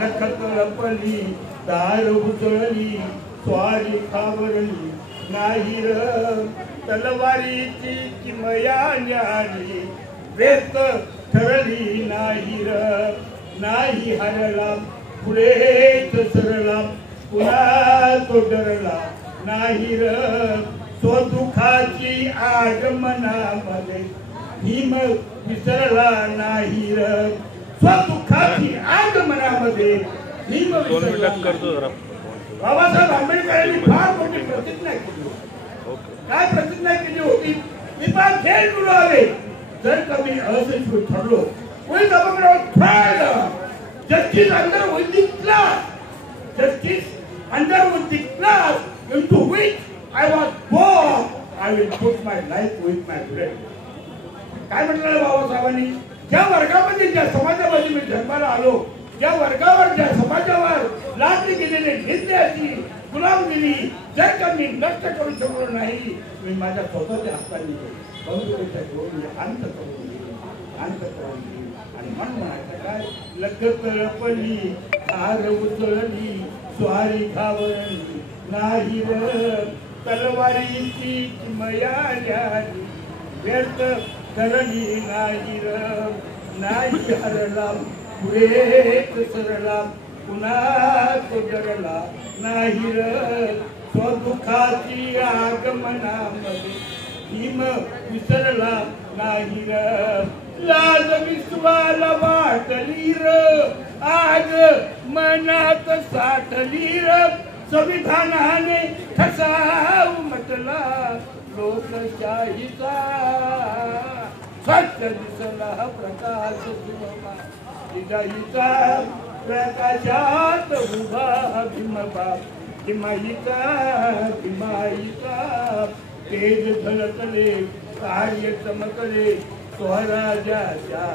नखत लपली दार उजळली स्वारी खावरली नाही र तलवारीची किमया न्यारी वेत ठरली नाही र नाही हरला पुढेच सरला पुन्हा तो डरला नाही र स्वदुखाची आगमनामध्ये भीम विसरला नाही र स्वदुखाची आगमनामध्ये भीम विसरला बाबासाहेब आंबेडकरांनी फार मोठी प्रतिज्ञा केली काय प्रतिज्ञा केली होती मी पण खेळ उडवले जर का मी अयशस्वी ठरलो with the trial justice under with the class justice under with the class into which I was born I will put my life with my friend काय म्हटलं बाबासाहेबांनी ज्या वर्गामध्ये ज्या समाजामध्ये मी जन्माला आलो ज्या वर्गावर ज्या समाजावर लादली गेलेले निंद्याची गुलामगिरी जर का मी नष्ट करू शकलो नाही मी माझ्या स्वतःच्या हाताने बहुतेकच्या जोडीने अंत करून आणि म्हणून म्हणायचं काय लगत लपली हार उजळली स्वारी घावरली नाही र तलवारीची किमया न्यारी व्यर्थ करली नाही र नाही हरला पुढेच सरला पुन्हा तो डरला नाही र स्वदुखाची आगमनामध्ये भीम विसरला नाही र लाज विश्वाला वाटली र आज मनात साठली र संविधानाने ठसा उमटला लोकशाहीचा सत्य दिसला प्रकाश शिवबा जिजाईचा प्रकाशात उभा भीमबा भीमाईचा तेज झलकले कार्य चमकले स्वराजाच्या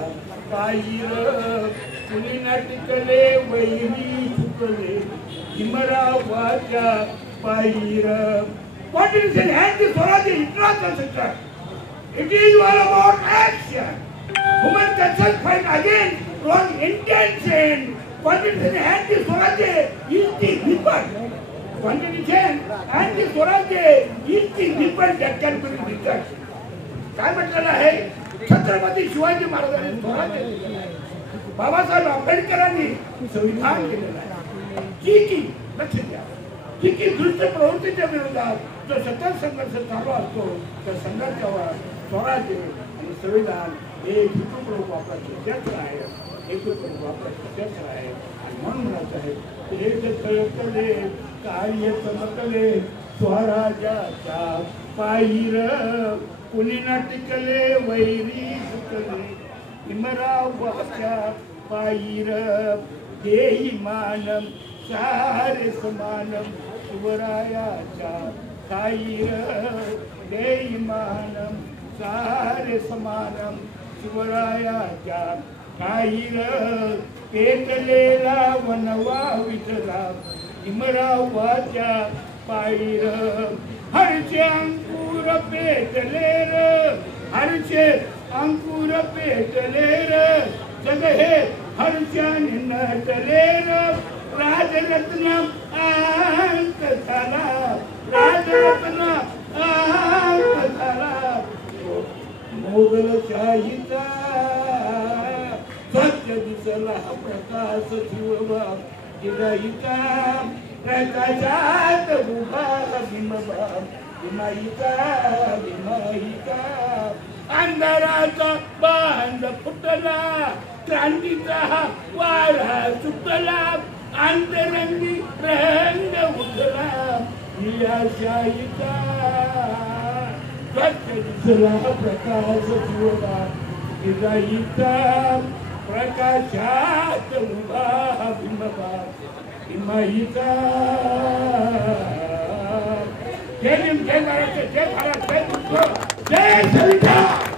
पायी कुणी नाटिकले वैरी चुकले भीमरावाच्या पायी What is in hand is Swaraj is not concerned. It is all about action. Women concerned fight against wrong intention. What is in hand is Swaraj is the weapon. What is in hand is Swaraj is the weapon that can be researched. काय म्हटलेलं आहे छत्रपती शिवाजी महाराजांनी स्वराज्य बाबासाहेब आंबेडकरांनी संविधान केलेलं आहे की लक्ष द्या की दुष्ट प्रवृत्तीच्या विरोधात जो सतत संघर्ष चालू असतो त्या संघर्षावर स्वराज्य आणि संविधान हे हेतुपूर्वक वापरायचे क्षेत्र आहे हेतुपूर्वक वापरायचे क्षेत्र आहे आणि म्हणून म्हणत आहे तेज झळकले कार्य चमकले स्वराज्याच्या पायी कुणी नाटिकले वैरी झुकले भीमरावाच्या पायी देही मानम सारे समानम शिवरायाच्या ठाई देही मानम सारे समानम शिवरायाच्या ठाई पेटलेला वनवा विठला भीमरावाच्या पायी हरचे अंकुर पेटले हरचे अंकुर पेटले जग हे हर्षाने नटले राजरत्न अंत झाला राजरत्न अंत झाला मोगलशाहीचा सत्य दिसला प्रकाश शिवबा जिजाईचा प्रकाशात उभा भीमबा भीमाईचा अंधाराचा बांध फुटला क्रांतीचा वारा सुटला अंतरंगी रंग उठला निराशाईचा सत्य दिसला प्रकाश शिवबा जिजाईचा प्रकाशात उभा भीमबा भीमाईचा जय भीम जय महाराष्ट्र जय भारत जय संविधान